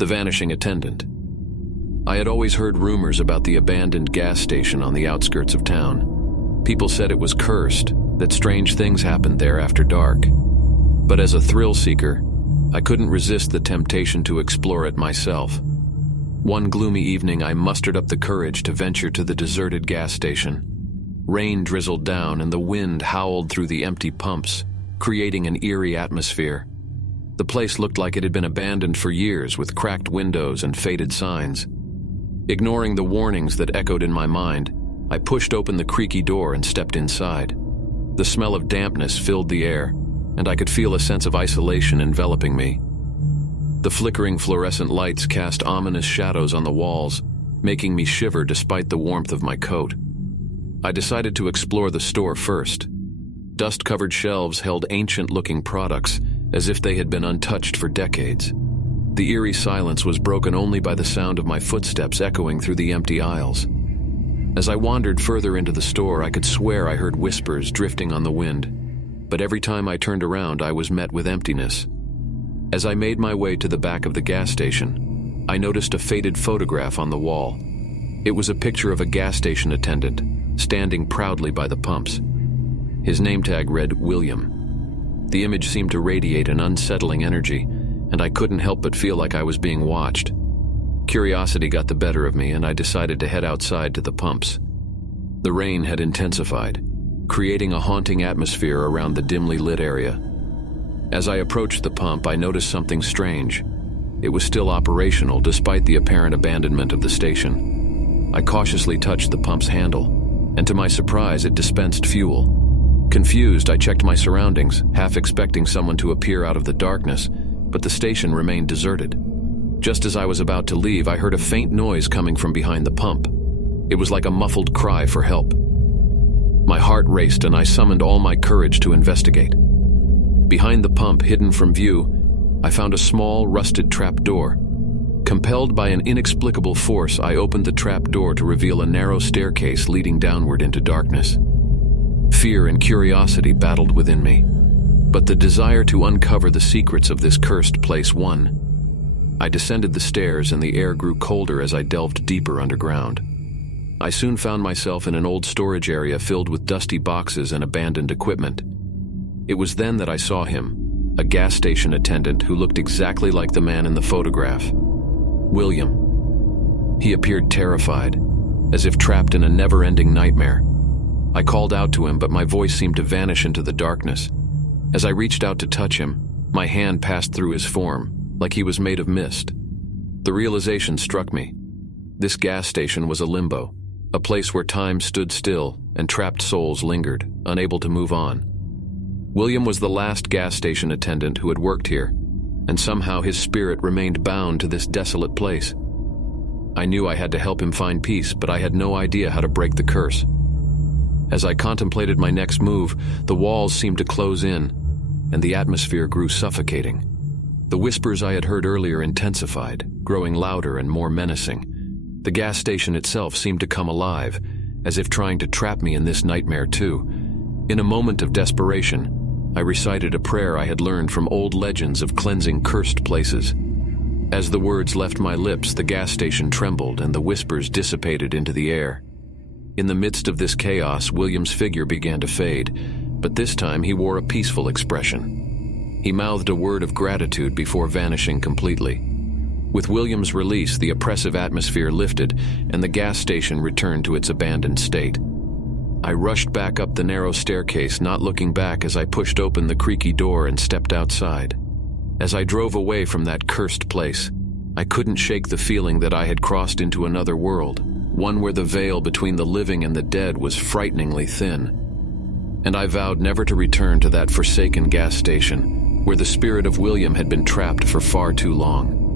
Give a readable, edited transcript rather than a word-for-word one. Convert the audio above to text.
The Vanishing Attendant. I had always heard rumors about the abandoned gas station on the outskirts of town. People said it was cursed, that strange things happened there after dark. But as a thrill seeker, I couldn't resist the temptation to explore it myself. One gloomy evening, I mustered up the courage to venture to the deserted gas station. Rain drizzled down and the wind howled through the empty pumps, creating an eerie atmosphere. The place looked like it had been abandoned for years, with cracked windows and faded signs. Ignoring the warnings that echoed in my mind, I pushed open the creaky door and stepped inside. The smell of dampness filled the air, and I could feel a sense of isolation enveloping me. The flickering fluorescent lights cast ominous shadows on the walls, making me shiver despite the warmth of my coat. I decided to explore the store first. Dust-covered shelves held ancient-looking products, as if they had been untouched for decades. The eerie silence was broken only by the sound of my footsteps echoing through the empty aisles. As I wandered further into the store, I could swear I heard whispers drifting on the wind, but every time I turned around, I was met with emptiness. As I made my way to the back of the gas station, I noticed a faded photograph on the wall. It was a picture of a gas station attendant, standing proudly by the pumps. His name tag read William. The image seemed to radiate an unsettling energy, and I couldn't help but feel like I was being watched. Curiosity got the better of me, and I decided to head outside to the pumps. The rain had intensified, creating a haunting atmosphere around the dimly lit area. As I approached the pump, I noticed something strange. It was still operational despite the apparent abandonment of the station. I cautiously touched the pump's handle, and to my surprise, it dispensed fuel. Confused, I checked my surroundings, half expecting someone to appear out of the darkness, but the station remained deserted. Just as I was about to leave, I heard a faint noise coming from behind the pump. It was like a muffled cry for help. My heart raced, and I summoned all my courage to investigate. Behind the pump, hidden from view, I found a small, rusted trap door. Compelled by an inexplicable force, I opened the trap door to reveal a narrow staircase leading downward into darkness. Fear and curiosity battled within me, but the desire to uncover the secrets of this cursed place won. I descended the stairs, and the air grew colder as I delved deeper underground. I soon found myself in an old storage area filled with dusty boxes and abandoned equipment. It was then that I saw him, a gas station attendant who looked exactly like the man in the photograph. William. He appeared terrified, as if trapped in a never-ending nightmare. I called out to him, but my voice seemed to vanish into the darkness. As I reached out to touch him, my hand passed through his form, like he was made of mist. The realization struck me. This gas station was a limbo, a place where time stood still and trapped souls lingered, unable to move on. William was the last gas station attendant who had worked here, and somehow his spirit remained bound to this desolate place. I knew I had to help him find peace, but I had no idea how to break the curse. As I contemplated my next move, the walls seemed to close in, and the atmosphere grew suffocating. The whispers I had heard earlier intensified, growing louder and more menacing. The gas station itself seemed to come alive, as if trying to trap me in this nightmare too. In a moment of desperation, I recited a prayer I had learned from old legends of cleansing cursed places. As the words left my lips, the gas station trembled and the whispers dissipated into the air. In the midst of this chaos, William's figure began to fade, but this time he wore a peaceful expression. He mouthed a word of gratitude before vanishing completely. With William's release, the oppressive atmosphere lifted, and the gas station returned to its abandoned state. I rushed back up the narrow staircase, not looking back as I pushed open the creaky door and stepped outside. As I drove away from that cursed place, I couldn't shake the feeling that I had crossed into another world, one where the veil between the living and the dead was frighteningly thin. And I vowed never to return to that forsaken gas station, where the spirit of William had been trapped for far too long.